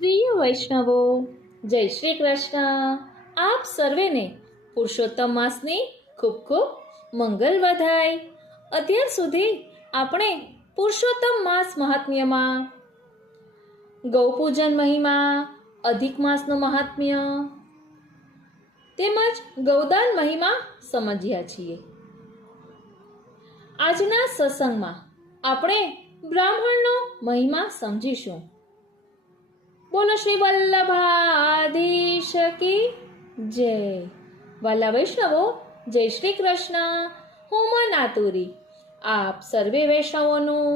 પ્રિય વૈષ્ણવો, જય શ્રી કૃષ્ણ. આપ સર્વેને પુરુષોત્તમ માસની ખૂબ ખૂબ મંગલ વધાય. અત્યાર સુધી આપણે પુરુષોત્તમ માસ મહાત્મ્યમાં ગૌપૂજન મહિમા, અધિક માસનું મહાત્મ્ય તેમજ ગૌદાન મહિમા સમજ્યા છીએ. આજના સત્સંગમાં આપણે બ્રાહ્મણનો મહિમા સમજીશું. બોલો શ્રી વલ્લભાધીશ કી જય. વાલા વૈષ્ણવો, જય શ્રી કૃષ્ણ. હું મનાતુરી આપ સર્વે વૈષ્ણવોનું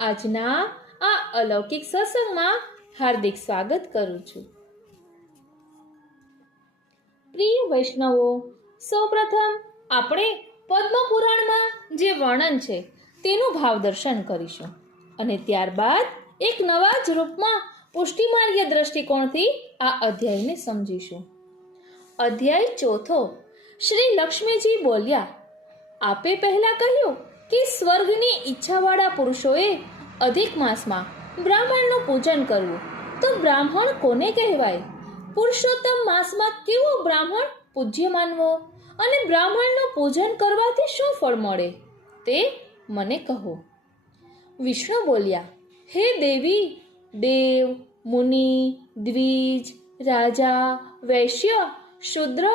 આજના આ અલૌકિક સત્સંગમાં હાર્દિક સ્વાગત કરું છું. પ્રિય વૈષ્ણવો, સૌપ્રથમ આપણે પદ્મ પુરાણમાં જે વર્ણન છે તેનું ભાવ દર્શન કરીશું અને ત્યારબાદ એક નવા જ રૂપમાં પુષ્ટિમાર્ગીય દ્રષ્ટિકોણથી આ અધ્યાયને સમજીશું. અધ્યાય ચોથો. શ્રી લક્ષ્મીજી બોલ્યા, આપે પહેલા કહ્યું કે સ્વર્ગની ઈચ્છાવાળા પુરુષોએ અધિક માસમાં બ્રાહ્મણનું પૂજન કરવું, તો બ્રાહ્મણ કોને કહેવાય? પુરુષોત્તમ માસમાં કેવો બ્રાહ્મણ પૂજ્ય માનવો અને બ્રાહ્મણનું પૂજન કરવાથી શું ફળ મળે તે મને કહો. વિષ્ણુ બોલ્યા, હે દેવી, દેવ, મુનિ, દ્વિજ, રાજા, વૈશ્ય, શૂદ્ર,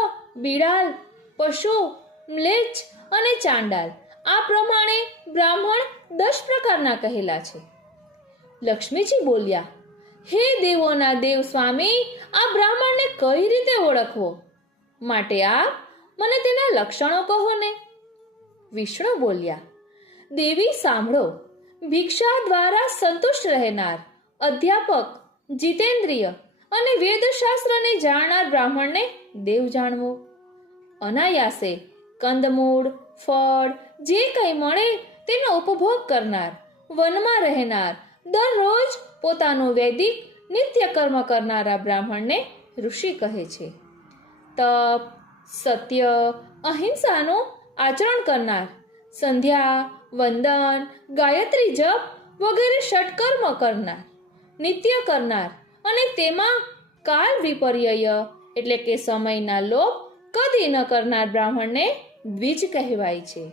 બિડાલ, પશુ, મ્લેચ્છ અને ચાંડાલ, આ પ્રમાણે બ્રાહ્મણ 10 પ્રકારના કહેલા છે. લક્ષ્મીજી બોલ્યા, હે દેવોના દેવ સ્વામી, આ બ્રાહ્મણને કઈ રીતે ઓળખવો? માટે આપ મને તેના લક્ષણો કહો ને. વિષ્ણુ બોલ્યા, દેવી સાંભળો. ભિક્ષા દ્વારા સંતુષ્ટ રહેનાર, અધ્યાપક, જીતેન્દ્રિય અને વેદશાસ્ત્રને જાણનાર બ્રાહ્મણને દેવ જાણવો. અનાયાસે કંદમૂળ, ફળ જે કંઈ મળે તેનો ઉપભોગ કરનાર, વનમાં રહેનાર, દરરોજ પોતાનું વૈદિક નિત્ય કર્મ કરનારા બ્રાહ્મણને ઋષિ કહે છે. તપ, સત્ય, અહિંસાનું આચરણ કરનાર, સંધ્યા, વંદન, ગાયત્રી જપ વગેરે ષટકર્મ કરનાર, નિત્ય કરનાર અને તેમાં કાલ વિપર્યય એટલે કે સમયના લોપ કદી ન કરનાર બ્રાહ્મણને દ્વિજ કહેવાય છે.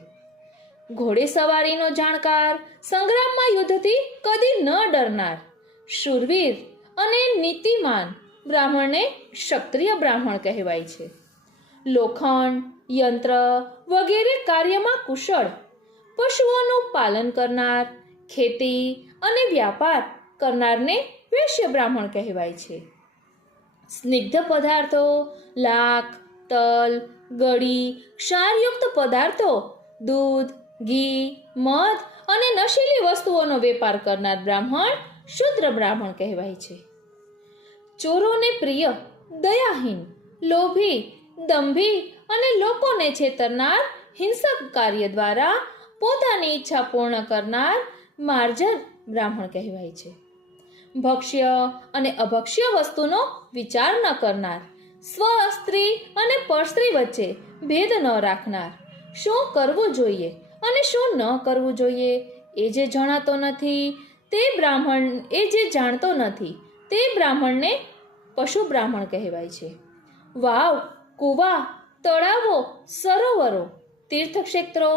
ઘોડે સવારીનો જાણકાર, સંગ્રામમાં યુદ્ધથી કદી ન ડરનાર, શૂરવીર અને નીતિમાન બ્રાહ્મણને ક્ષત્રિય બ્રાહ્મણ કહેવાય છે. લોખંડ, યંત્ર વગેરે કાર્યમાં કુશળ, પશુઓનું પાલન કરનાર, ખેતી અને વ્યાપાર કરનારને વૈશ્ય બ્રાહ્મણ કહેવાય છે. સ્નિગ્ધ પદાર્થો, લાખ, તલ, ગળી, ક્ષારયુક્ત પદાર્થો, દૂધ, ઘી, મધ અને નશીલી વસ્તુઓનો વેપાર કરનાર બ્રાહ્મણ શુદ્ર બ્રાહ્મણ કહેવાય છે. ચોરોને પ્રિય, દયાહીન, લોભી, દંભી અને લોકોને છેતરનાર, હિંસક કાર્ય દ્વારા પોતાની ઈચ્છા પૂર્ણ કરનાર માર્જર બ્રાહ્મણ કહેવાય છે. ભક્ષ્ય અને અભક્ષ્ય વસ્તુનો વિચાર ન કરનાર, સ્વ સ્ત્રી અને પરસ્ત્રી વચ્ચે ભેદ ન રાખનાર, શું કરવું જોઈએ અને શું ન કરવું જોઈએ એ જે જાણતો નથી તે જાણતો નથી તે બ્રાહ્મણને પશુ બ્રાહ્મણ કહેવાય છે. વાવ, કુવા, તળાવો, સરોવરો, તીર્થક્ષેત્રો,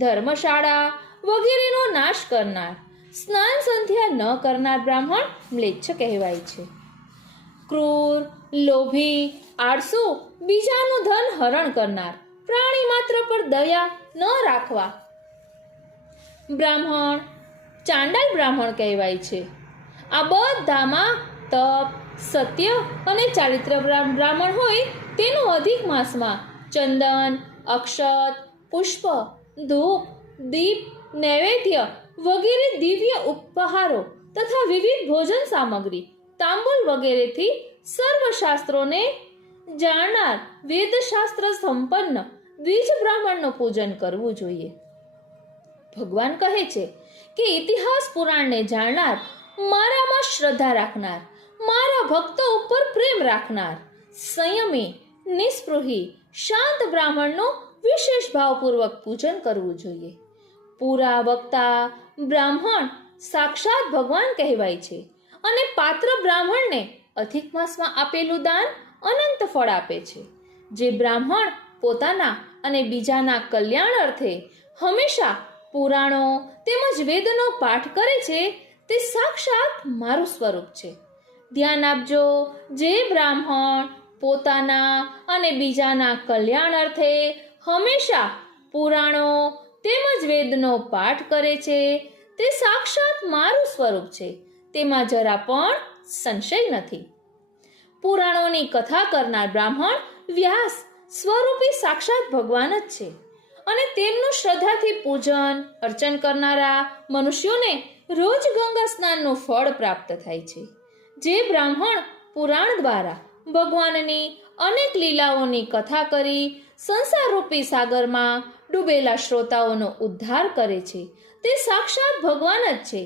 ધર્મશાળા વગેરેનો નાશ કરનાર, સ્નાન સંધ્યા ન કરનાર બ્રાહ્મણ મ્લેચ્છ કહેવાય છે. ક્રૂર, લોભી, આળસુ, બીજાનું ધન હરણ કરનાર, પ્રાણી માત્ર પર દયા ન રાખવા બ્રાહ્મણ ચાંડાલ બ્રાહ્મણ કહેવાય છે. આ બધામાં તપ, સત્ય અને ચારિત્ર બ્રાહ્મણ હોય તેનું અધિક માસમાં ચંદન, અક્ષત, પુષ્પ, ધૂપ, દીપ, નૈવેદ્ય વગેરે દિવ્ય ઉપહારો તથા વિવિધ ભોજન સામગ્રી, તાંબુલ વગેરેથી સર્વશાસ્ત્રોને જાણનાર વેદશાસ્ત્ર સંપન્ન દ્વિજ બ્રાહ્મણનું પૂજન કરવું જોઈએ. ભગવાન કહે છે કે ઇતિહાસ પુરાણને જાણનાર, મારામાં શ્રદ્ધા રાખનાર, મારા ભક્તો ઉપર પ્રેમ રાખનાર, સંયમી, નિસ્પૃહી, શાંત બ્રાહ્મણનું વિશેષ ભાવપૂર્વક પૂજન કરવું જોઈએ. પૂરા વક્તા બ્રાહ્મણ સાક્ષાત ભગવાન કહેવાય છે અને પાત્ર બ્રાહ્મણને અધિક માસમાં આપેલું દાન અનંત ફળ આપે છે. જે બ્રાહ્મણ પોતાના અને બીજાના કલ્યાણ અર્થે હંમેશા પુરાણો તેમજ વેદનો પાઠ કરે છે તે સાક્ષાત મારું સ્વરૂપ છે. ધ્યાન આપજો, જે બ્રાહ્મણ પોતાના અને બીજાના કલ્યાણ અર્થે હંમેશા પુરાણો તેમજ વેદનો પાઠ કરે છે તે સાક્ષાત મારું સ્વરૂપ છે. તેમાં જરા પણ સંશય નથી. પુરાણોની કથા કરનાર બ્રાહ્મણ વ્યાસ સ્વરૂપી સાક્ષાત ભગવાન જ છે અને તેમનું શ્રદ્ધાથી પૂજન અર્ચન કરનારા મનુષ્યોને રોજ ગંગા સ્નાનનું ફળ પ્રાપ્ત થાય છે. જે બ્રાહ્મણ પુરાણ દ્વારા ભગવાનની અનેક લીલાઓની કથા કરી સંસારરૂપી સાગરમાં ડૂબેલા શ્રોતાઓનો ઉદ્ધાર કરે છે તે સાક્ષાત ભગવાન જ છે.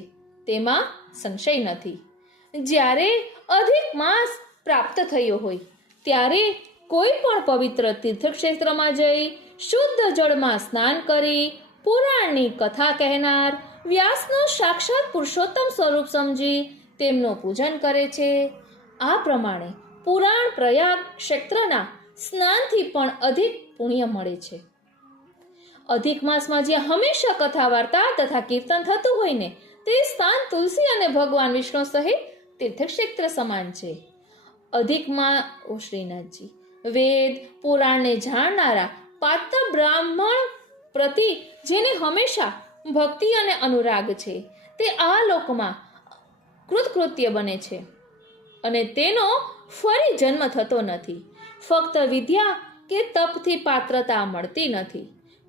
તેમાં સંશય નથી. જ્યારે અધિક માસ પ્રાપ્ત થયો હોય ત્યારે કોઈ પણ પવિત્ર તીર્થક્ષેત્રમાં જઈ શુદ્ધ જળમાં સ્નાન કરી પુરાણની કથા કહેનાર વ્યાસનો સાક્ષાત પુરુષોત્તમ સ્વરૂપ સમજી તેમનું પૂજન કરે છે. આ પ્રમાણે પુરાણ પ્રયાગ ક્ષેત્રના સ્નાનથી પણ અધિક પુણ્ય મળે છે. અધિક માસમાં જ્યાં હંમેશા કથા વાર્તા તથા કીર્તન થતું હોય ને તે સ્થાન તુલસી અને ભગવાન વિષ્ણુ સહિત તીર્થક્ષેત્ર સમાન છે. અધિકમાં શ્રીનાથજી વેદ પુરાણને જાણનારા પાત્ર બ્રાહ્મણ પ્રતિ જેને હંમેશા ભક્તિ અને અનુરાગ છે તે આ લોકમાં કૃતકૃત્ય બને છે અને તેનો ફરી જન્મ થતો નથી. ફક્ત વિદ્યા કે તપથી પાત્રતા મળતી નથી,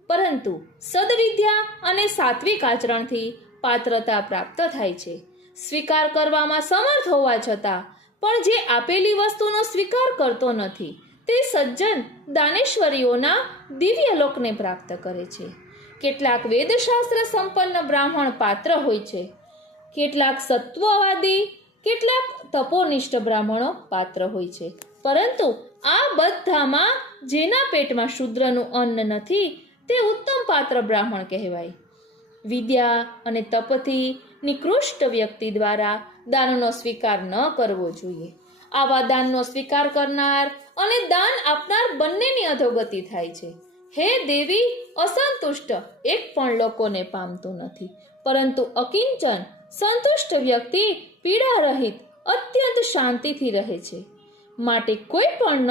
પરંતુ સદવિદ્યા અને સાત્વિક આચરણથી પાત્રતા પ્રાપ્ત થાય છે. સ્વીકાર કરવામાં સમર્થ હોવા છતાં પણ જે આપેલી વસ્તુનો સ્વીકાર કરતો નથી તે સજ્જન દાનેશ્વરીઓના દિવ્ય લોકને પ્રાપ્ત કરે છે. કેટલાક વેદશાસ્ત્ર સંપન્ન બ્રાહ્મણ પાત્ર હોય છે, કેટલાક સત્વવાદી, કેટલાક તપોનિષ્ઠ બ્રાહ્મણો પાત્ર હોય છે, પરંતુ આ બધામાં જેના પેટમાં શૂદ્રનું અન્ન નથી તે ઉત્તમ પાત્ર બ્રાહ્મણ કહેવાય. વિદ્યા અને તપથી નિકૃષ્ટ વ્યક્તિ દ્વારા દાનનો સ્વીકાર ન કરવો જોઈએ. આવા દાનનો સ્વીકાર કરનાર અને દાન આપનાર બંનેની અધોગતિ થાય છે. હે દેવી, અસંતુષ્ટ એક પણ લોકોને પામતું નથી, પરંતુ અકિંચન સંતુષ્ટ વ્યક્તિ પીડા રહિત અત્યંત શાંતિથી રહે છે. માટે કોઈ પણ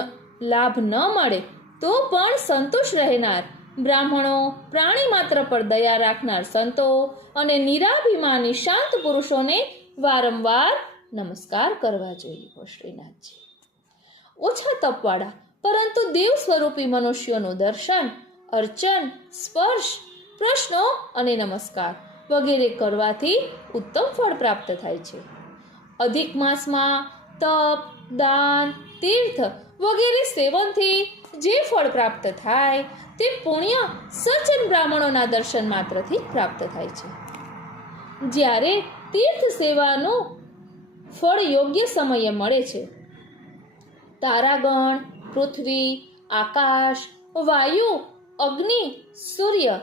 લાભ ન મળે તો પણ સંતુષ્ટ રહેનાર બ્રાહ્મણો, પ્રાણી માત્ર પર દયા રાખનાર સંતો અને નિરાભિમાની શાંત પુરુષોને વારંવાર નમસ્કાર કરવા જોઈએ. શ્રીનાથજી ઓછા તપવાળા પરંતુ દેવ સ્વરૂપી મનુષ્યોનું દર્શન, અર્ચન, સ્પર્શ, પ્રશ્નો અને નમસ્કાર વગેરે કરવાથી ઉત્તમ ફળ પ્રાપ્ત થાય છે. અધિક માસમાં તપ, દાન, તીર્થ વગેરે સેવનથી જે ફળ પ્રાપ્ત થાય તે પુણ્ય સજ્જન બ્રાહ્મણોના દર્શન માત્રથી પ્રાપ્ત થાય છે. જ્યારે તીર્થ સેવાનું ફળ યોગ્ય સમયે મળે છે, તારાગણ, પૃથ્વી, આકાશ, વાયુ, અગ્નિ, સૂર્ય,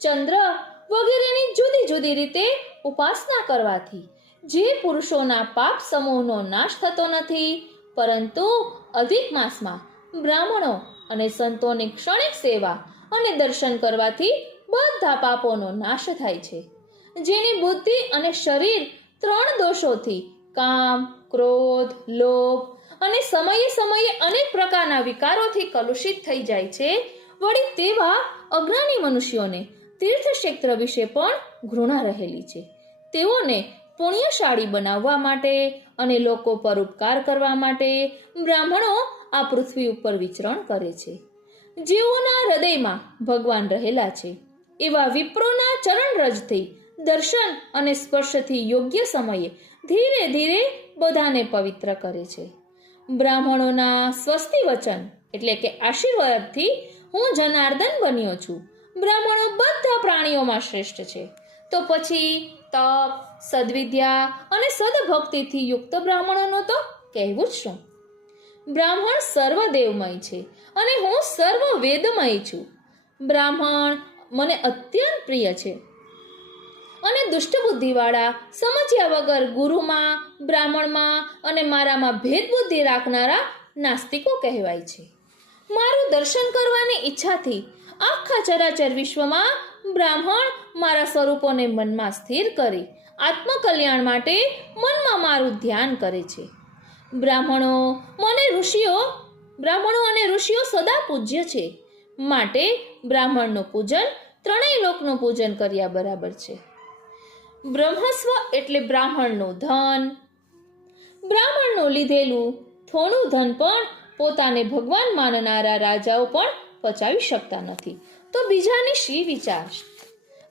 ચંદ્ર વગેરેની જુદી જુદી રીતે ઉપાસના કરવાથી જે પુરુષોના પાપ સમૂહનો નાશ થતો નથી, પરંતુ અધિક માસમાં બ્રાહ્મણો અને સંતોની ક્ષણિક સેવા અને દર્શન કરવાથી બધા પાપોનો નાશ થાય છે. જેની બુદ્ધિ અને શરીર ત્રણ દોષોથી કામ, ક્રોધ, લોભ અને સમયે સમયે અનેક પ્રકારના વિકારોથી કલુષિત થઈ જાય છે, વળી તેવા અજ્ઞાની મનુષ્યોને તીર્થક્ષેત્ર વિશે પણ ઘૃણા રહેલી છે. તેઓને પુણ્યશાળી બનાવવા માટે અને લોકો પર ઉપકાર કરવા માટે બ્રાહ્મણો આ પૃથ્વી ઉપર વિચરણ કરે છે. જેઓના હૃદયમાં ભગવાન રહેલા છે એવા વિપ્રોના ચરણરજથી દર્શન અને સ્પર્શથી યોગ્ય સમયે ધીરે ધીરે બધાને પવિત્ર કરે છે. બ્રાહ્મણોના સ્વસ્તિ વચન એટલે કે આશીર્વાદથી હું જનાર્દન બન્યો છું. બ્રાહ્મણો બધા પ્રાણીઓમાં શ્રેષ્ઠ છે, તો પછી તપ, સદવિદ્યા અને સદભક્તિથી યુક્ત બ્રાહ્મણોનો તો કહેવું જ શું. બ્રાહ્મણ સર્વદેવમય છે અને હું સર્વ વેદમય છું. બ્રાહ્મણ મને અત્યંત પ્રિય છે અને દુષ્ટબુદ્ધિવાળા, સમજ્યા વગર ગુરુમાં, બ્રાહ્મણમાં અને મારામાં ભેદબુદ્ધિ રાખનારા નાસ્તિકો કહેવાય છે. મારું દર્શન કરવાની ઈચ્છાથી આખા ચરાચર વિશ્વમાં બ્રાહ્મણ મારા સ્વરૂપોને મનમાં સ્થિર કરી આત્મકલ્યાણ માટે મનમાં મારું ધ્યાન કરે છે. બ્રાહ્મણો અને ઋષિઓ સદા પૂજ્ય છે, માટે બ્રાહ્મણનું પૂજન ત્રણેય લોકનું પૂજન કર્યા બરાબર છે. બ્રહ્મસ્વ એટલે બ્રાહ્મણનું ધન. બ્રાહ્મણનું લીધેલું થોડું ધન પણ પોતાને ભગવાન માનનારા રાજાઓ પણ પચાવી શકતા નથી, તો બીજાની શી વિચાર?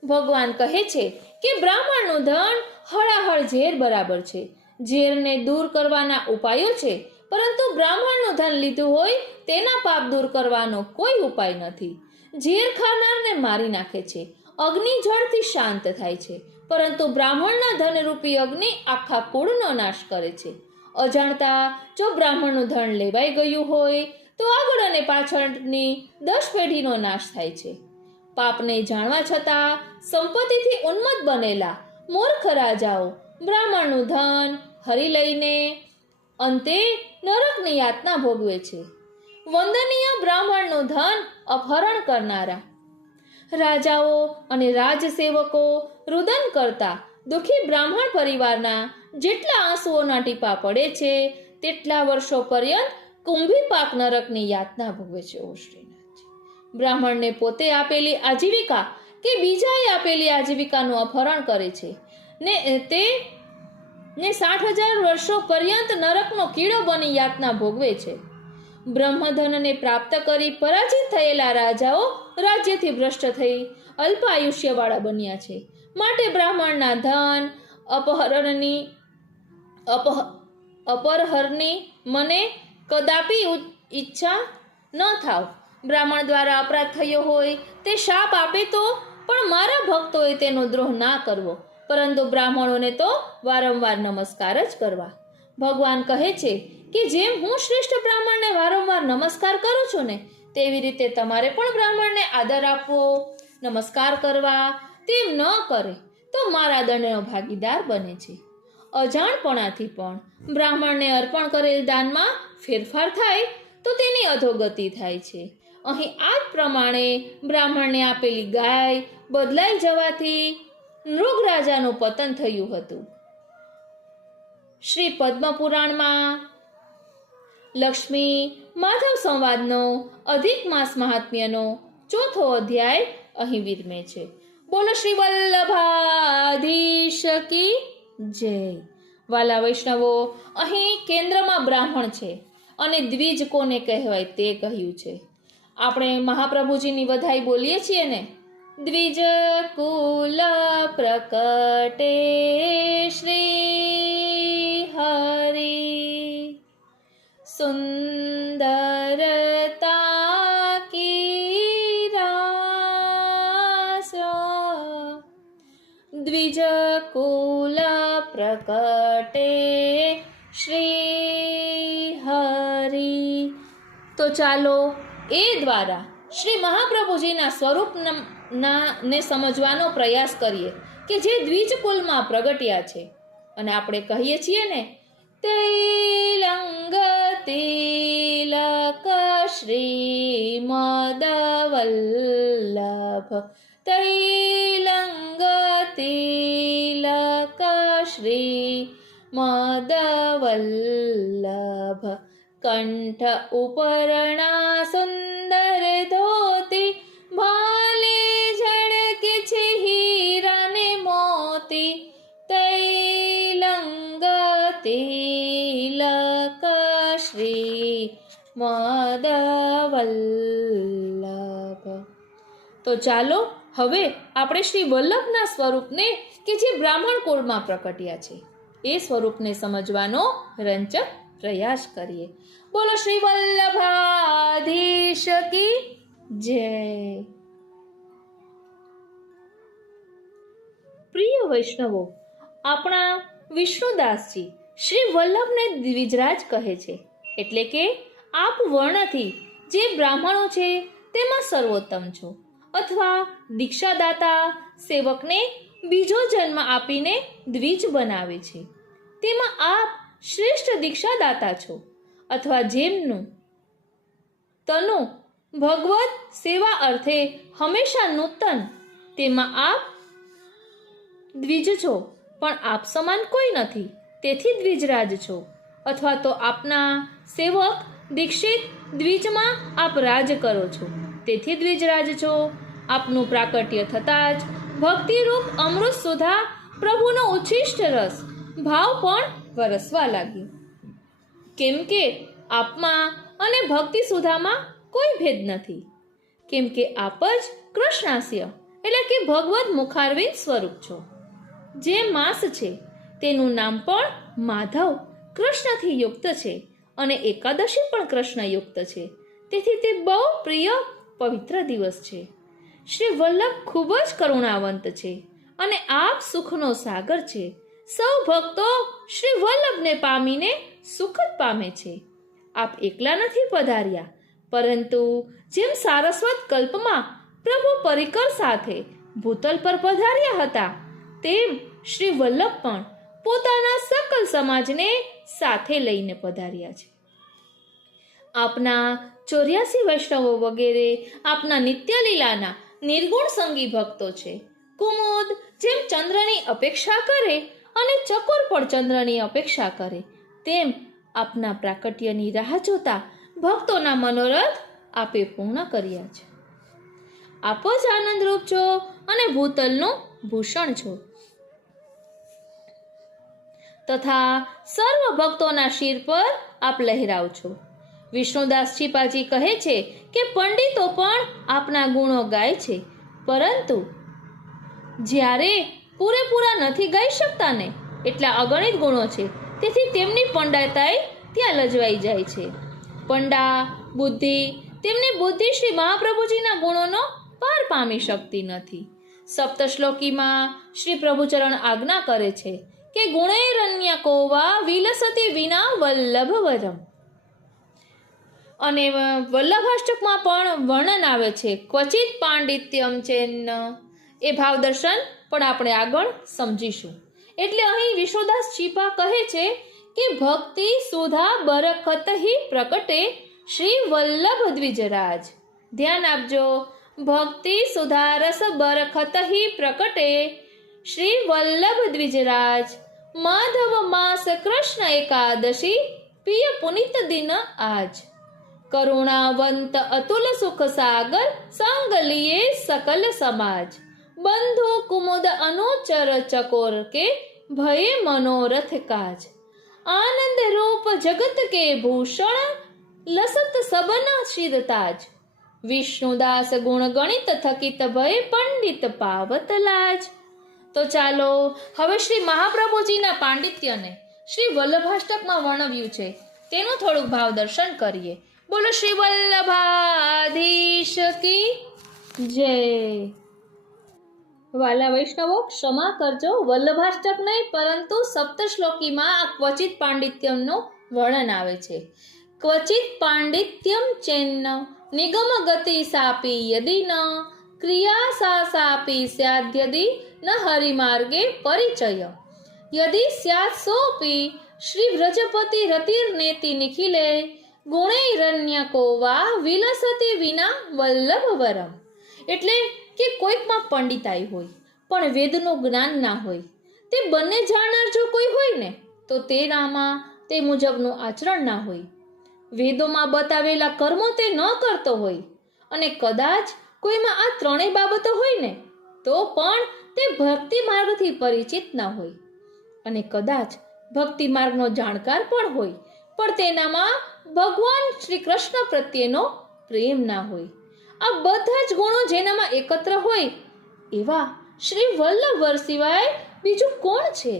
ભગવાન કહે છે કે બ્રાહ્મણનું ધન હળાહળ ઝેર બરાબર છે. ઝેરને દૂર કરવાના ઉપાયો છે, પરંતુ બ્રાહ્મણનું ધન લીધું હોય તેના પાપ દૂર કરવાનો કોઈ ઉપાય નથી. ઝેર ખાનારને મારી નાખે છે, અગ્નિ જળથી શાંત થાય છે, પરંતુ બ્રાહ્મણના ધનરૂપી અગ્નિ આખા કુળનો નાશ કરે છે. અજાણતા જો બ્રાહ્મણનું ધન લેવાઈ ગયું હોય તો આગળ અને પાછળની 10 પેઢીનો નાશ થાય છે. પાપને જાણવા છતાં સંપત્તિથી ઉન્મત્ત બનેલા મૂર્ખ રાજાઓ બ્રાહ્મણનું ધન હરી લઈને અંતે નરકની યાતના ભોગવે છે. વંદનીય બ્રાહ્મણનું ધન અપહરણ કરનારા રાજાઓ અને રાજસેવકો રુદન કરતા દુઃખી બ્રાહ્મણ પરિવારના જેટલા આંસુઓના ટીપા પડે છે તેટલા વર્ષો પર્યંત કુંભીપાક નરકની યાતના ભોગવે છે. ઓ શ્રીનાથજી, બ્રાહ્મણને પોતે આપેલી આજીવિકા કે બીજાએ આપેલી આજીવિકાનું અપહરણ કરે છે ને તે 60,000 વર્ષો પર્યંત નરકનો કીડો બની યાતના ભોગવે છે. બ્રહ્મધનને પ્રાપ્ત કરી પરાજિત થયેલા રાજાઓ રાજ્યથી ભ્રષ્ટ થઈ અલ્પાયુષ્યવાળા બન્યા છે, માટે બ્રાહ્મણના ધન અપહરની મને કદાપી ઈચ્છા ન થાવ. બ્રાહ્મણ દ્વારા અપરાધ થયો હોય તે શાપ આપે તો પણ મારા ભક્તોએ તેનો દ્રોહ ના કરવો, પરંતુ બ્રાહ્મણોને તો વારંવાર નમસ્કાર જ કરવા. ભગવાન કહે છે કે જેમ હું શ્રેષ્ઠ બ્રાહ્મણને વારંવાર નમસ્કાર કરું છું ને, તેવી રીતે તમારે પણ બ્રાહ્મણને આદર આપવો, નમસ્કાર કરવા. તેમ ન કરે તો મારા દંડનો ભાગીદાર બને છે. અજાણપણાથી પણ બ્રાહ્મણને અર્પણ કરેલ દાનમાં ફેરફાર થાય તો તેની અધોગતિ થાય છે. અહીં આ જ પ્રમાણે બ્રાહ્મણને આપેલી ગાય બદલાઈ જવાથી નૃગરાજાનું પતન થયું હતું. શ્રી પદ્મપુરાણમાં લક્ષ્મી માધવ સંવાદનો અધિક માસ મહાત્મ્યનો 4થો અધ્યાય અહીં વિરમે છે. બોલો શ્રી વલ્લભાધીશ કી જય. વાલા વૈષ્ણવો, અહીં કેન્દ્રમાં બ્રાહ્મણ છે અને દ્વિજ કોને કહેવાય તે કહ્યું છે. આપણે મહાપ્રભુજીની વધાઈ બોલીએ છીએ ને, દ્વિજ કુલ પ્રકટે શ્રી હરિ સુંદરતા કી રાસ. દ્વિજ કુલ પ્રકટે શ્રી હરિ. તો ચાલો એ દ્વારા શ્રી મહાપ્રભુજીના સ્વરૂપને સમજવાનો પ્રયાસ કરીએ કે જે દ્વિજ કુલમાં પ્રગટ્યા છે. અને આપણે કહીએ છીએ ને, તૈલંગ તિલક શ્રીમદ વલ્લભ, તૈલંગ તિલક શ્રીમદ વલ્લભ, કંઠ ઉપરણા સુંદર ધોતી, ભાલે ઝળકે છે હીરા ને મોતી, તૈલંગ તિલક શ્રી મદ વલ્લભ. તો ચાલો હવે આપણે શ્રી વલ્લભના સ્વરૂપને કે જે બ્રાહ્મણ કુળમાં પ્રકટ્યા છે એ સ્વરૂપને સમજવાનો રંચક પ્રયાસ કરીએ. બોલો શ્રી વલ્લભાધીશ કી જય. પ્રિય વૈષ્ણવો, આપણા વિષ્ણુદાસજી શ્રી વલ્લભને દ્વિજરાજ કહે છે, એટલે કે આપ વર્ણથી જે બ્રાહ્મણો છે તેમાં સર્વોત્તમ છો, અથવા દીક્ષાદાતા સેવકને બીજો જન્મ આપીને દ્વિજ બનાવે છે. તેમાં આપ શ્રેષ્ઠ દીક્ષાદાતા છો, અથવા જેમનું તનુ ભગવત સેવા અર્થે હંમેશા નૂતન, તેમાં આપ દ્વિજ છો, પણ આપ સમાન કોઈ નથી, તેથી દ્વિજરાજ છો. અથવા તો આપના સેવક દીક્ષિત દ્વિજમાં આપ રાજ કરો છો, તેથી દ્વિજરાજ છો. આપનું પ્રાકટ્ય થતાં જ ભક્તિરૂપ અમૃત સુધા પ્રભુનો ઉચ્છિષ્ટ રસ ભાવ પણ વરસવા લાગ્યો. કેમ કે આપમાં અને ભક્તિ સુધામાં કોઈ ભેદ નથી, કેમ કે આપ જ કૃષ્ણાસ્ય એટલે કે ભગવદ મુખારવિંદ સ્વરૂપ છો. જે માસ છે તેનું નામ પણ માધવ કૃષ્ણથી યુક્ત છે, અને એકાદશી પણ કૃષ્ણયુક્ત છે, તેથી તે બહુ પ્રિય પવિત્ર દિવસ છે. શ્રી વલ્લભ ખૂબ જ કરુણાવંત છે, અને આપ સુખનો સાગર છે. સૌ ભક્તો શ્રી વલ્લભને પામીને સુખ જ પામે છે. આપ એકલા નથી પધાર્યા, પરંતુ જેમ સારસ્વત કલ્પમાં પ્રભુ પરિકર સાથે ભૂતલ પર પધાર્યા હતા, તેમ શ્રી વલ્લભ પણ પોતાના સકલ સમાજને સાથે લઈને પધાર્યા છે. આપના 84 વૈષ્ણવો વગેરે આપના નિત્યલીલાના નિર્ગુણ સંગી ભક્તો છે. કુમુદ જેમ ચંદ્રની અપેક્ષા કરે અને ચકોર પણ ચંદ્રની અપેક્ષા કરે, તેમ આપના પ્રાકટ્યની રાહ જોતા ભક્તોના મનોરથ આપે પૂર્ણ કર્યા છે. આપ જ આનંદરૂપ છો અને ભૂતલનું ભૂષણ છો, તથા સર્વ ભક્તોના શિર પર આપ લહેરાવ છો. વિષ્ણુદાસ છીપાજી કહે છે કે પંડિતો પણ આપના ગુણો ગાય છે, પરંતુ જ્યારે પૂરેપૂરા નથી ગાઈ શકતા ને, એટલા અગણિત ગુણો છે, તેથી તેમની પંડિતાઈ ત્યાં લજવાઈ જાય છે. પંડા બુદ્ધિ, તેમની બુદ્ધિ શ્રી મહાપ્રભુજીના ગુણોનો પાર પામી શકતી નથી. સપ્તશ્લોકીમાં શ્રી પ્રભુચરણ આજ્ઞા કરે છે કે ગુણૈરન્ય કોવા વિલસતી વિના વલ્લભવરમ, અને વલ્લભાષ્ટકમાં પણ વર્ણન આવે છે ક્વચિત પાંડિત્યમ ચેન્ન. એ ભાવદર્શન પણ આપણે આગળ સમજીશું. એટલે અહીં વિષ્ણુદાસ છીપા કહે છે કે ભક્તિ સુધા બરકત હિ પ્રકટે શ્રી વલ્લભ દ્વિજરાજ. ધ્યાન આપજો, ભક્તિ સુધા રસ બરખત હિ પ્રકટે શ્રી વલ્લભ દ્વિજરાજ. માધવ માસ કૃષ્ણ એકાદશી પિય પુનિત દિન આજ. કરુણાવંત અતુલ સુખ સાગર સંગ લીએ સકલ સમાજ. બંધુ કુમુદ અનુચર ચકોર કે ભય મનોરથ કાજ. આનંદ રૂપ જગત કે ભૂષણ લસત સબન શિરતાજ. વિષ્ણુદાસ ગુણ ગણિત થકિત ભય પંડિત પાવત લાજ. તો ચાલો હવે શ્રી મહાપ્રભુજીના પાંડિત્યને શ્રી વલ્લભાષ્ટકમાં વર્ણવ્યું છે તેનું થોડુંક ભાવ દર્શન કરીએ. બોલો શ્રી વલ્લભાધીશ કી જય. વાલા વૈષ્ણવો, ક્ષમા કરજો, વલ્લભાષ્ટક નહીં પરંતુ સપ્તશ્લોકીમાં આ ક્વચિત પાંડિત્યમનું વર્ણન આવે છે. ક્વચિત પાંડિત્યમ ચેન્ન નિગમ ગતિ સાપી યદિ ન ક્રિયા સા સાપી સ્યાદ્યદિ ન હરિમાર્ગે પરિચય યદિ સ્યાત સોપી શ્રી વ્રજપતિ રતિર્નેતિ નિખિલે ગુણૈરન્ય કોવા વિલસતી વિના વલ્લભવરમ. એટલે કે કોઈકમાં પંડિતાઈ હોય પણ વેદનું જ્ઞાન ના હોય, તે બંને જાણનાર જો કોઈ હોય ને, તો તેનામાં તે મુજબનું આચરણ ના હોય, વેદોમાં બતાવેલા કર્મો તે ન કરતો હોય, અને કદાચ કોઈમાં આ ત્રણેય બાબતો હોય ને, તો પણ તે ભક્તિ માર્ગથી પરિચિત ના હોય, અને કદાચ ભક્તિ માર્ગનો જાણકાર પણ હોય, પણ તેનામાં ભગવાન શ્રી કૃષ્ણ પ્રત્યેનો પ્રેમ ના હોય. આ બધા જ ગુણો જેનામાં એકત્ર હોય એવા શ્રી વલ્લભવર સિવાય બીજું કોણ છે?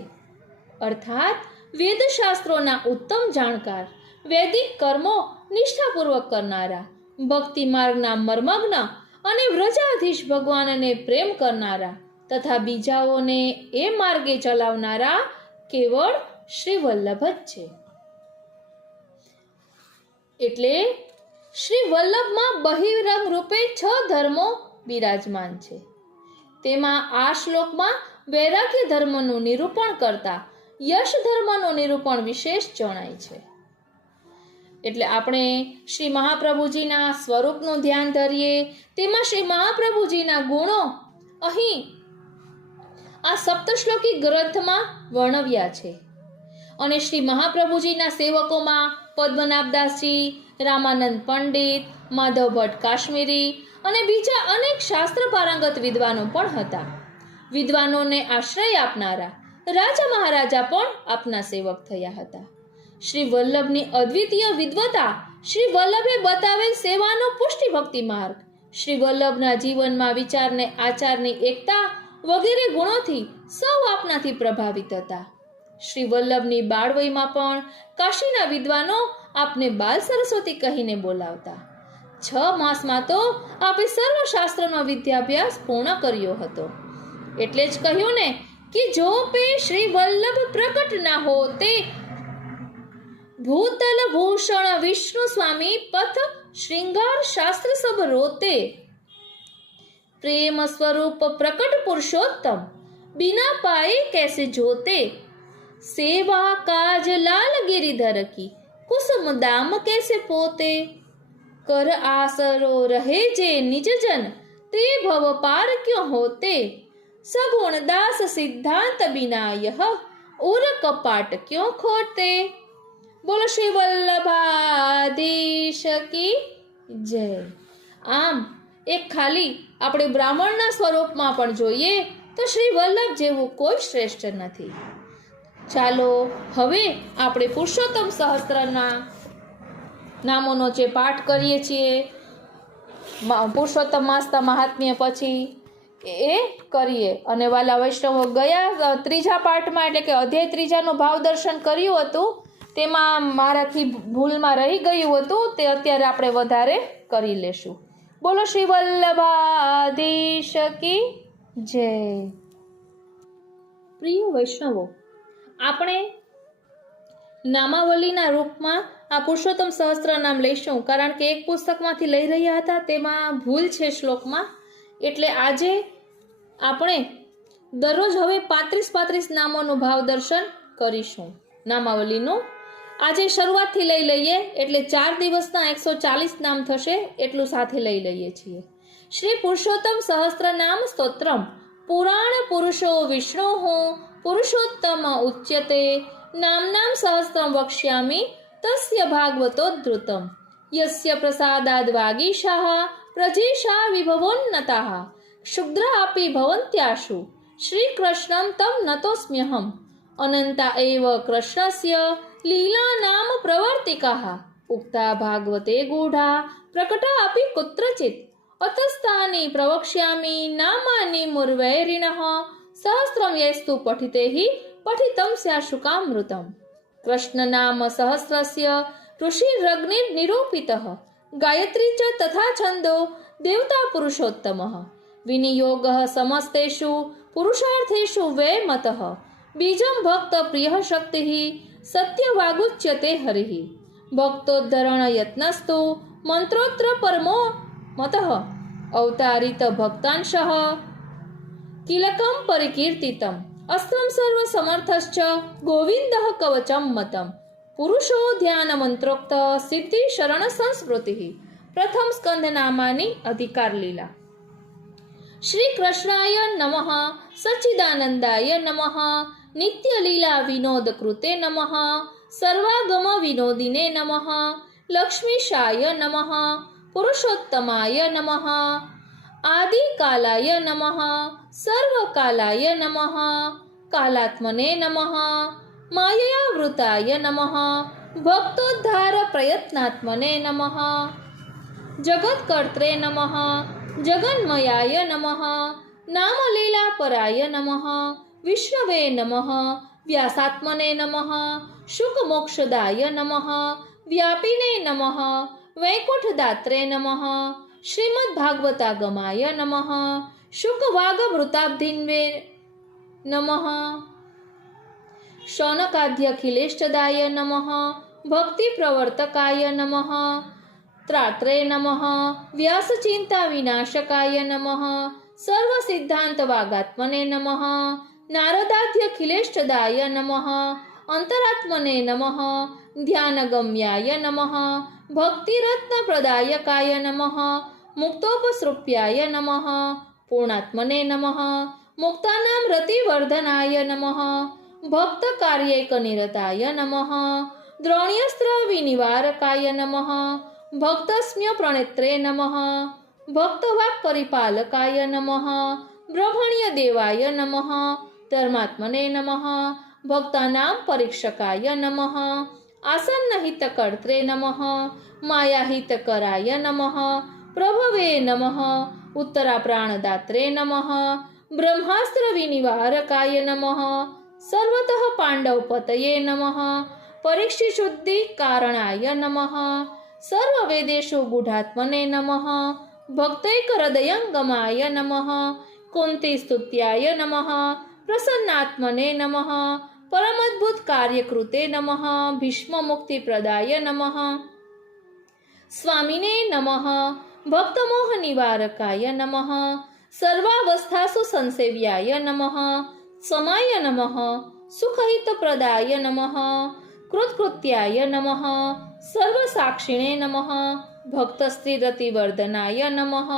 અર્થાત વેદશાસ્ત્રોના ઉત્તમ જાણકાર, વૈદિક કર્મો નિષ્ઠાપૂર્વક કરનારા, ભક્તિ માર્ગના મર્મજ્ઞ અને વ્રજાધીશ ભગવાનને પ્રેમ કરનારા તથા બીજાઓને એ માર્ગે ચલાવનારા કેવળ શ્રી વલ્લભ જ છે. એટલે શ્રી વલ્લભમાં બહિરંગ રૂપે 6 ધર્મો બિરાજમાન છે. તેમાં આ શ્લોકમાં વૈરાગ્ય ધર્મનું નિરૂપણ કરતા યશ ધર્મનું નિરૂપણ વિશેષ જણાય છે. એટલે આપણે શ્રી મહાપ્રભુજીના સ્વરૂપનું ધ્યાન ધરીએ, તેમાં શ્રી મહાપ્રભુજીના ગુણો અહીં આ સપ્તશ્લોકી ગ્રંથમાં વર્ણવ્યા છે. અને શ્રી મહાપ્રભુજીના સેવકોમાં પદ્મનાભદાસજી, રામાનંદ પંડિત, માધવ ભટ્ટ કાશ્મીરી અને બીજા અનેક શાસ્ત્ર પારંગત વિદ્વાનો પણ હતા. વિદ્વાનોને આશ્રય આપનારા રાજા મહારાજા પણ આપના સેવક થયા હતા. શ્રી વલ્લભની અદ્વિતીય વિદ્વતા, શ્રી વલ્લભે બતાવેલ સેવાનો પુષ્ટિ ભક્તિ માર્ગ, શ્રી વલ્લભના જીવનમાં વિચારને આચારની એકતા વગેરે ગુણોથી સૌ આપનાથી પ્રભાવિત હતા. શ્રી વલ્લભની બાળવયમાં પણ કાશીના વિદ્વાનો આપને બાલ સરસ્વતી કહીને બોલાવતા. 6 માસમાં તો આપે સર્વશાસ્ત્રનો વિદ્યાભ્યાસ પૂર્ણ કર્યો હતો. એટલે જ કહ્યું ને કે જો પે શ્રી વલ્લભ પ્રકટ ના હોતે, ભૂતલ ભૂષણ વિષ્ણુ સ્વામી પથ શ્રૃંગાર શાસ્ત્ર સબ રોતે. પ્રેમ સ્વરૂપ પ્રકટ પુરુષોત્તમ बिना पाए कैसे जोते. सेवा काज लाल गिरिधर की कुसुम दाम कैसे पोते. कर आसरो रहे जे निज जन ते भव पार क्यों होते. सगुण दास सिद्धांत बिना यह उर कपाट क्यों खोते. बोलो श्री वल्लभाधीश की जय. આમ એક ખાલી આપણે બ્રાહ્મણના સ્વરૂપમાં પણ જોઈએ તો શ્રી વલ્લભ જેવું કોઈ શ્રેષ્ઠ નથી. ચાલો હવે આપણે પુરુષોત્તમ સહસ્ત્રના નામોનો જે પાઠ કરીએ છીએ, પુરુષોત્તમ માસના મહાત્મ્ય પછી એ કરીએ. અને વાલા વૈષ્ણવો, ગયા 3જા પાઠમાં એટલે કે અધ્યાય 3જાનું ભાવ દર્શન કર્યું હતું, તેમાં મારાથી ભૂલમાં રહી ગયું હતું, તે અત્યારે આપણે વધારે કરી લેશું. બોલો શ્રી વલ્લભાધીશ કી જય. પ્રિય વૈષ્ણવો, આપણે નામાવલીના રૂપમાં આ પુરુષોત્તમ સહસ્ત્ર નામ લઈશું, કારણ કે એક પુસ્તકમાંથી લઈ રહ્યા હતા, તેમાં ભૂલ છે શ્લોકમાં. એટલે આજે આપણે દરરોજ હવે 35 નામોનું ભાવ દર્શન કરીશું નામાવલીનું. આજે શરૂઆતથી લઈ લઈએ એટલે 4 દિવસના 140 નામ થશે, એટલું સાથે લઈ લઈએ છીએ. શ્રી પુરુષોત્તમ સહસ્ત્ર નામ સ્તોત્રમ પુરાણ પુરુષો વિષ્ણુ પુરુષોત્તમ ઉચ્યતે. નામનામ સહસ્રમ વક્ષ્યામિ તસ્ય ભાગવતોદ્ધૃતમ. યસ્ય પ્રસાદાદ વાગીશાહ પ્રજેશા વિભવોન્નતાઃ ક્ષુદ્રાપી ભવન્ત્યાશુ શ્રી કૃષ્ણં તમ નતોસ્મ્યહમ. અનંતા એવ કૃષ્ણસ્ય લીલા નામ પ્રવર્તિકાઃ ઉક્તા ભાગવતે ગૂઢા પ્રકટા અપી કુત્રચિત. અતસ્તાની પ્રવક્ષ્યામિ નામાની મુર્વૈરિણઃ સહસ્રમ યસ્તુ પઠિતૈ પઠિતમ સ્યાશુકામૃતમ. કૃષ્ણ નામ સહસ્રસ્ય ઋષિરગ્નિર નિરૂપિતઃ ગાયત્રી ચ તથા છંદો દેવતા પુરુષોત્તમઃ. વિનિયોગઃ સમસ્તેષુ પુરુષાર્થેષુ વૈ મતઃ. બીજમ ભક્ત પ્રિય શક્તિ સત્યવાગુચ્યતે હરિ. ભક્તોદ્ધરણ યત્નસ્તુ મંત્રોત્ર પરમો મતઃ. અવતારિત ભક્તાંશઃ કિલકમ પરિકીર્તિતમ. અસ્ત્રમ સર્વ સમર્થશ્ચ ગોવિંદઃ કવચમ મતમ. પુરુષો ધ્યાન મંત્રોક્ત સિદ્ધિ શરણ સંસ્મૃતિ. પ્રથમ સ્કંદ નામાની અધિકાર લીલા. શ્રી કૃષ્ણાય નમઃ. સચ્ચિદાનંદાય નમઃ. નિત્ય લીલા વિનોદ કૃતે નમઃ. સર્વાગમ વિનોદિને નમઃ. લક્ષ્મીશાય નમઃ. પુરુષોત્તમાય નમઃ. આદિકાલાય નમઃ. સર્વકાલાય નમઃ. કાલાત્મને નમઃ. માયયાવૃતાય નમઃ. ભક્તોદ્ધાર પ્રયત્નાત્મને નમઃ. જગત્કર્ત્રે નમઃ. જગન્મયાય નમઃ. નામલીલાપરાય નમઃ. વિષ્ણવે નમઃ. વ્યાસાત્મને નમઃ. શુકમોક્ષદાય નમઃ. વ્યાપિને નમઃ. વૈકુંઠદાત્રે નમઃ. શ્રીમદ્ભાગવતાગમાય નમઃ. શુકવાગમૃતાબ્ધિન્વે નમઃ. શૌનકાદ્યખિલેષ્ટદાય નમઃ. ભક્તિપ્રવર્તકાય નમઃ. ત્રાત્રે નમઃ. વ્યાસચિંતા વિનાશકાય નમઃ. સર્વસિદ્ધાંતવાગાત્મને નમઃ. नारदाध्यखिलेष्टदाय नमः अंतरात्मने नमः ध्यानगम्याय नमः भक्तिरत्नप्रदायकाय नमः मुक्तोपसृप्याय नमः पूर्णात्मने नमः मुक्तानां रतिवर्धनाय नमः भक्तकार्यैकनिरताय नमः द्रोण्यस्त्रविनिवारकाय नमः भक्तस्म्यप्रणेत्रे नमः भक्तवाक्परिपालकाय नमः ब्रह्मण्यदेवाय नमः धर्मात्मने नमः भक्तानां परीक्षकाय नमः आसन्नहितकर्त्रे नमः मायाहितकराय नमः प्रभवे नमः उत्तराप्राणदात्रे नमः ब्रह्मास्त्रविनिवारकाय नमः सर्वतः पाण्डवपतये नमः परीक्षिशुद्धिकारणाय नमः सर्ववेदेषु गूढात्मने नमः भक्तैकहृदयङ्गमाय नमः कुन्तीस्तुत्याय नमः प्रसन्नात्मने नमः परमद्भुत कार्यकृते नमः भीष्ममुक्तिप्रदाय नमः स्वामिने नमः भक्तमोहनिवारकाय नमः सर्वावस्थासु संसेव्याय नमः समाय नमः सुखहितप्रदाय नमः कृत्कृत्याय नमः सर्वसाक्षिणे नमः भक्तस्त्रीरतिवर्धनाय नमः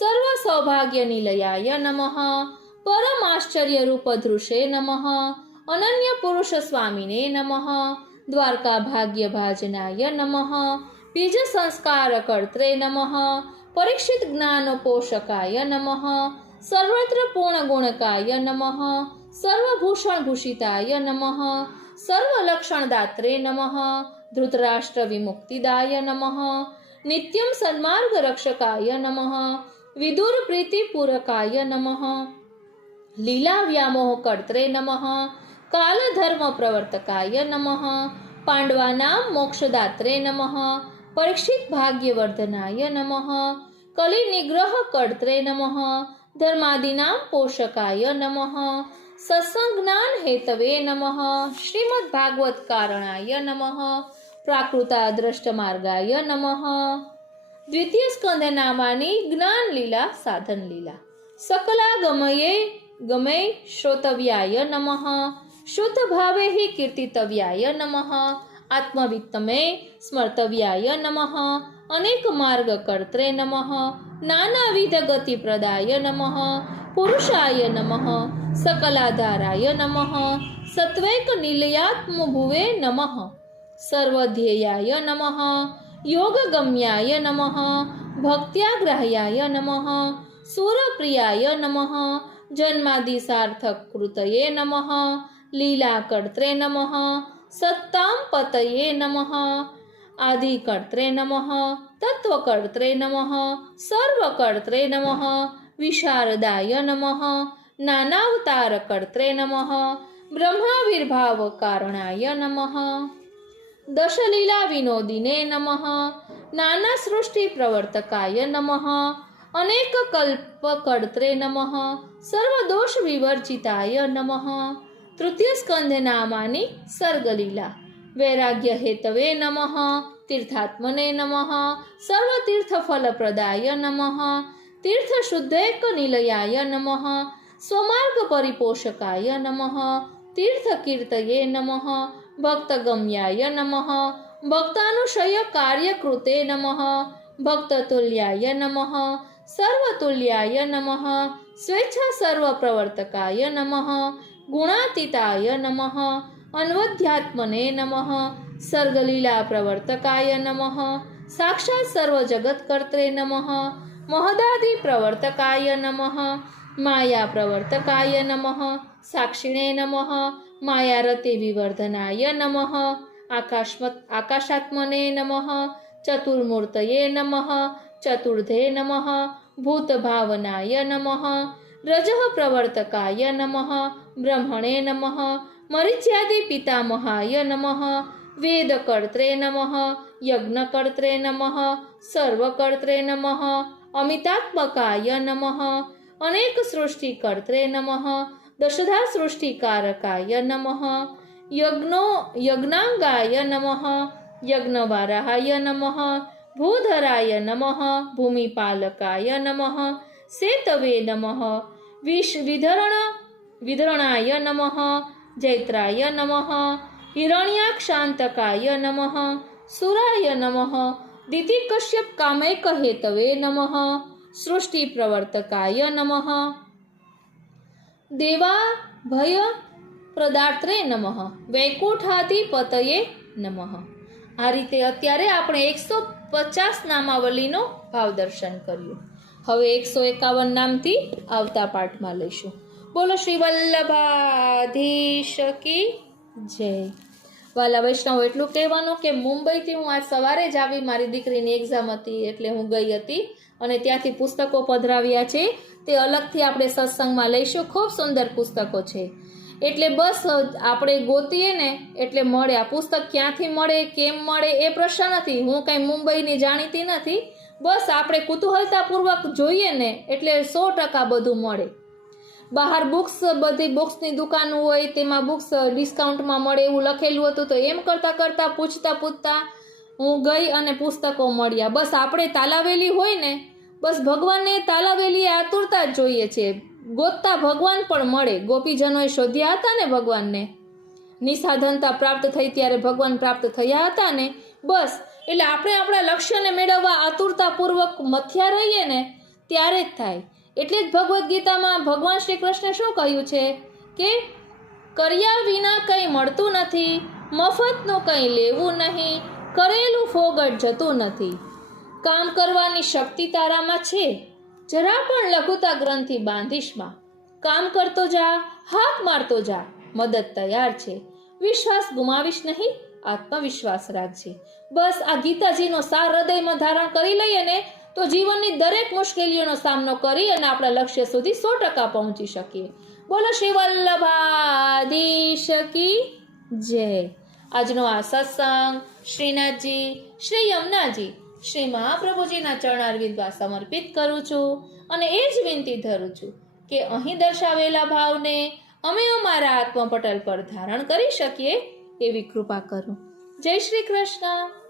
सर्वसौभाग्यनिलयाय नमः परमाश्चर्यरूपधृषे नमः अनन्यपुरुषस्वामिने नमः द्वारकाभाग्यभाजनाय नमः बीजसंस्कारकर्त्रे नमः परीक्षितज्ञानपोषकाय नमः सर्वत्र पूर्णगुणकाय नमः सर्वभूषणभूषिताय नमः सर्वलक्षणदात्रे नमः धृतराष्ट्रविमुक्तिदाय नमः नित्यं सन्मार्गरक्षकाय नमः विदुरप्रीतिपूरकाय नमः लीलाव्यामोहकर्त्रे नमः कालधर्मप्रवर्तकाय नमः पाण्डवानां मोक्षदात्रे नमः परीक्षितभाग्यवर्धनाय नमः कलिनिग्रहकर्त्रे नमः धर्मादीनां पोषकाय नमः सत्संज्ञान हेतवे नमः श्रीमद्भागवत कारणाय नमः प्राकृतादृष्टमार्गाय नमः द्वितीय स्कंद नामानी ज्ञान लीला साधन लीला सकला गमये श्रोतव्याय नमः शुद्ध भावे हि कीर्तितव्याय नमः आत्मवित्तमे स्मर्तव्याय नमः अनेक मार्ग कर्त्रे नमः नानाविध गतिप्रदाय नमः पुरुषाय नमः सकलाधाराय नमः सत्वैक निलयात्मभुवे नमः सर्वध्येयाय नमः योगगम्याय नमः भक्त्याग्राह्याय नमः सूरप्रियाय नमः जन्मादिसार्थकृतये नमः लीलाकर्त्रे नमः सत्तां पतये नमः आदिकर्त्रे नमः तत्त्वकर्त्रे नमः सर्वकर्त्रे नमः विशारदाय नमः नानावतारकर्त्रे नमः ब्रह्माविर्भावकारणाय नमः दशलीला विनोदिने नमः नानासृष्टिप्रवर्तकाय नमः अनेककल्पकर्त्रे नमः सर्वदोषविवर्जिताय नमः तृतीय स्कंधे नामानि सर्गलीला वैराग्यहेतवे नमः तीर्थात्मने नमः सर्वतीर्थफलप्रदाय नमः तीर्थशुद्धैकनिलयाय नमः स्वमार्गपरिपोषकाय नमः तीर्थकीर्तये नमः भक्तगम्याय नमः भक्तानुशयकार्यकृते नमः भक्ततुल्याय नमः सर्वतुल्याय नमः स्वेच्छा सर्वप्रवर्तकाय नमः गुणातीताय नमः अन्वध्यात्मने नमः सर्गलीला प्रवर्तकाय नमः साक्षात् सर्वजगत्कर्त्रे नमः महदादि प्रवर्तकाय नमः माया प्रवर्तकाय नमः साक्षिणे नमः मायारति विवर्धनाय नमः आकाशात्मने नमः चतुर्मूर्तये नमः चतुर्धे नमः भूतभावनाय नमः रजः प्रवर्तकाय नमः ब्रह्मणे नमः मरीच्यादि पितामहाय नमः वेदकर्त्रे नमः यज्ञकर्त्रे नमः सर्वकर्त्रे नमः अमितात्मकाय नमः अनेक सृष्टिकर्त्रे नमः दशधा सृष्टिकारकाय नमः यज्ञांगाय नमः यज्ञवाराहाय नमः भूधराय नमः भूमिपालकाय नमः सेतवे नमः વિદ્રણાય નમઃ, જૈત્રાય નમઃ, હિરણ્યાક્ષાંતકાય નમઃ, સુરાય નમઃ, દિતિકશ્યપ કામૈક હેતવે નમઃ, સૃષ્ટિ પ્રવર્તકાય નમઃ, દેવા ભય પ્રદાત્રે નમઃ, વૈકુંઠાધિપતયે નમઃ. આ રીતે અત્યારે આપણે 150 નામાવલીનો ભાવ દર્શન કર્યું. હવે 151 નામથી આવતા પાઠમાં લઈશું. બોલો શ્રી વલ્લભાધીશ કી જય. વાલા વૈષ્ણવ, એટલું કહેવાનું કે મુંબઈથી હું આજ સવારે જ આવી. મારી દીકરીની એક્ઝામ હતી એટલે હું ગઈ હતી અને ત્યાંથી પુસ્તકો પધરાવ્યા છે. તે અલગથી આપણે સત્સંગમાં લઈશું. ખૂબ સુંદર પુસ્તકો છે. એટલે બસ આપણે ગોતીએ ને એટલે મળે. આ પુસ્તક ક્યાંથી મળે, કેમ મળે એ પ્રશ્ન નથી. હું કાંઈ મુંબઈની જાણીતી નથી. બસ આપણે કુતૂહલતાપૂર્વક જોઈએ ને એટલે 100% બધું મળે. બહાર બુક્સ, બધી બુક્સની દુકાનો હોય તેમાં બુક્સ ડિસ્કાઉન્ટમાં મળે એવું લખેલું હતું. તો એમ કરતાં પૂછતા હું ગઈ અને પુસ્તકો મળ્યા. બસ આપણે તાલાવેલી હોય ને, બસ ભગવાનને તાલાવેલી આતુરતા જ જોઈએ છે. ગોતતા ભગવાન પણ મળે. ગોપીજનોએ શોધ્યા હતા ને ભગવાનને. નિસાધનતા પ્રાપ્ત થઈ ત્યારે ભગવાન પ્રાપ્ત થયા હતા ને. બસ એટલે આપણે આપણા લક્ષ્યને મેળવવા આતુરતાપૂર્વક મથ્યા રહીએ ને ત્યારે જ થાય. એટલે જ ભગવદ્ ગીતામાં ભગવાન શ્રી કૃષ્ણે શું કહ્યું છે કે કર્યા વિના કંઈ મળતું નથી, મફતનું કંઈ લેવું નહીં, કરેલું ફોગટ જતું નથી. કામ કરવાની શક્તિ તારામાં છે, જરા પણ લઘુતા ગ્રંથિ બાંધીશમાં. કામ કરતો જા, હાથ મારતો જા, મદદ તૈયાર છે. વિશ્વાસ ગુમાવીશ નહીં, આત્મવિશ્વાસ રાખજે. બસ આ ગીતાજીનો સાર હૃદયમાં ધારણ કરી લઈએ ને તો જીવનની દરેક મુશ્કેલીઓનો સામનો કરી અને આપણા લક્ષ્ય સુધી 100% પહોંચી શકીએ. બોલો શ્રી વલ્લભાધીશ કી જય. આજનો આ સત્સંગ શ્રીનાથજી, શ્રી યમુનાજી, શ્રી મહાપ્રભુજીના ચરણારવિંદમાં સમર્પિત કરું છું અને એ જ વિનંતી ધરું છું કે અહીં દર્શાવેલા ભાવને અમે અમારા આત્મપટલ પર ધારણ કરી શકીએ એવી કૃપા કરો. જય શ્રી કૃષ્ણ.